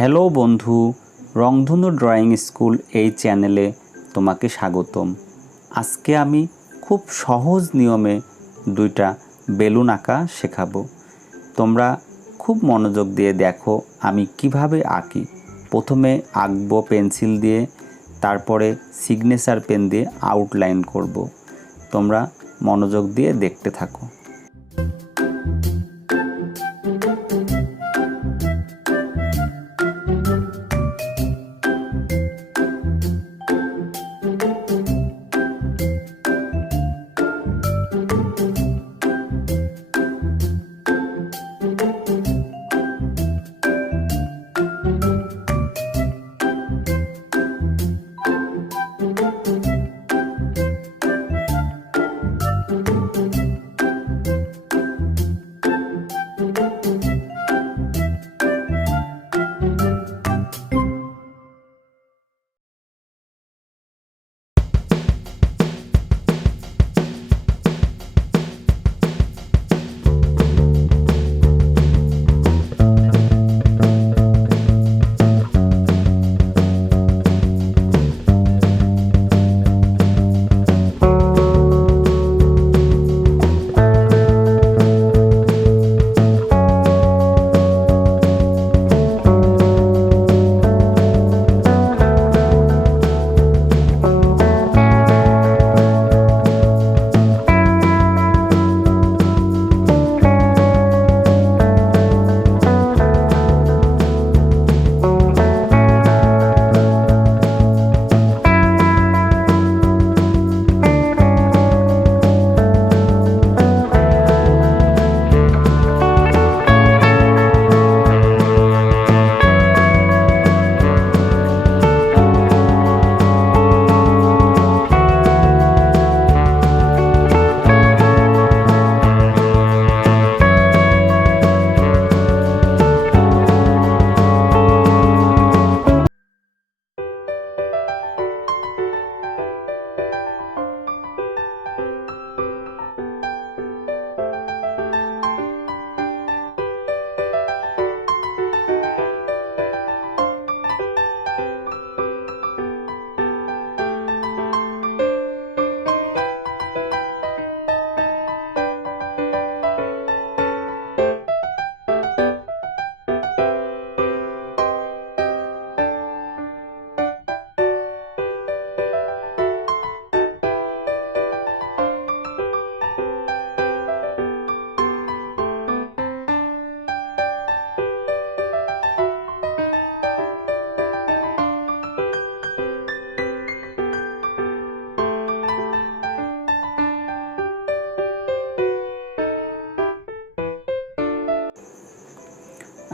Hello বন্ধু, রংধনু drawing school এই চ্যানেলে তোমাকে স্বাগতম। আজকে আমি খুব সহজ নিয়মে দুইটা বেলুন আঁকা শেখাবো। তোমরা খুব মনোযোগ দিয়ে দেখো আমি কিভাবে আঁকি। প্রথমে আঁকবো পেন্সিল দিয়ে, তারপরে সিগনেচার পেন দিয়ে আউটলাইন করব। তোমরা মনোযোগ দিয়ে দেখতে থাকো।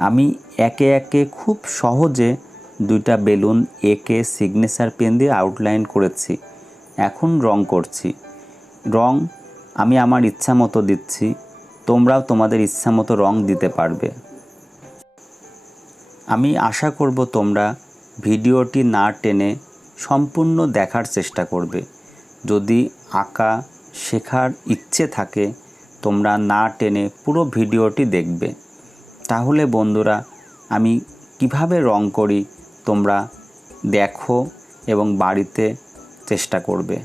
আমি একে একে খুব সহজে দুইটা বেলুন এঁকে সিগনেচার পেন দিয়ে আউটলাইন করেছি। এখন রং করছি। রং আমি আমার ইচ্ছা মতো দিচ্ছি, তোমরাও তোমাদের ইচ্ছা মতো রং দিতে পারবে। আমি আশা করব তোমরা ভিডিওটি না টেনে সম্পূর্ণ দেখার চেষ্টা করবে। যদি আঁকা শেখার ইচ্ছে থাকে তোমরা না টেনে পুরো ভিডিওটি দেখবে। তাহলে বন্ধুরা আমি কিভাবে রং করি তোমরা দেখো এবং বাড়িতে চেষ্টা করবে।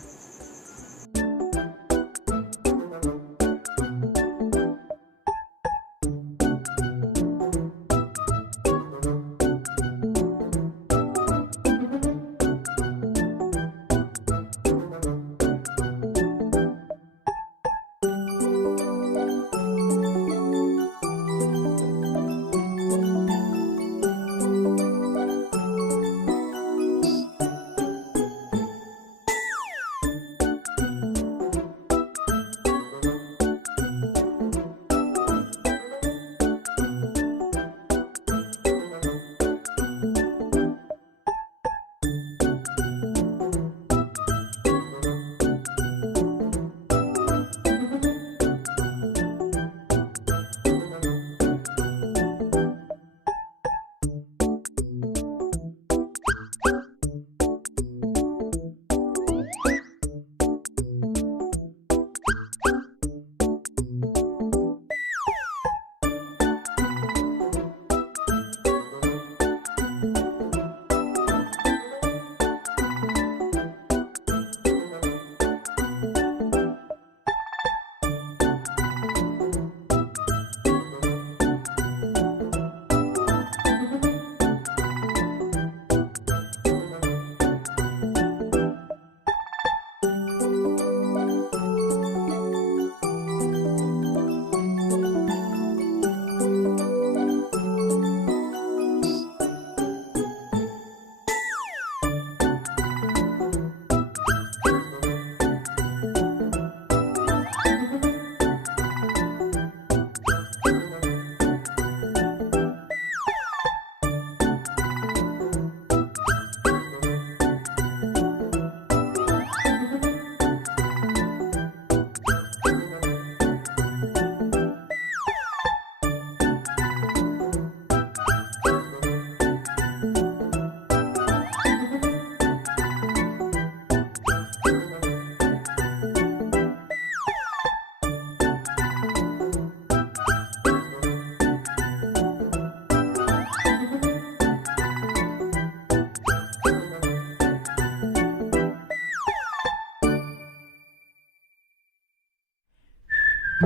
আমি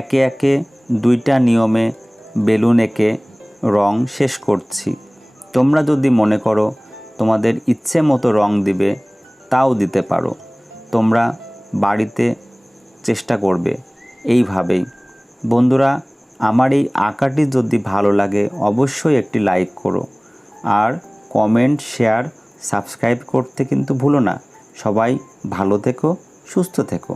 একে একে 2টা নিয়মে বেলুন এঁকে রং শেষ করছি। তোমরা যদি মনে করো তোমাদের ইচ্ছে মতো রং দিবে তাও দিতে পারো। তোমরা বাড়িতে চেষ্টা করবে এইভাবেই। বন্ধুরা, আমার এই আঁকাটি যদি ভালো লাগে অবশ্যই একটি লাইক করো, আর কমেন্ট, শেয়ার, সাবস্ক্রাইব করতে কিন্তু ভুলো না। সবাই ভালো থেকো, সুস্থ থেকো।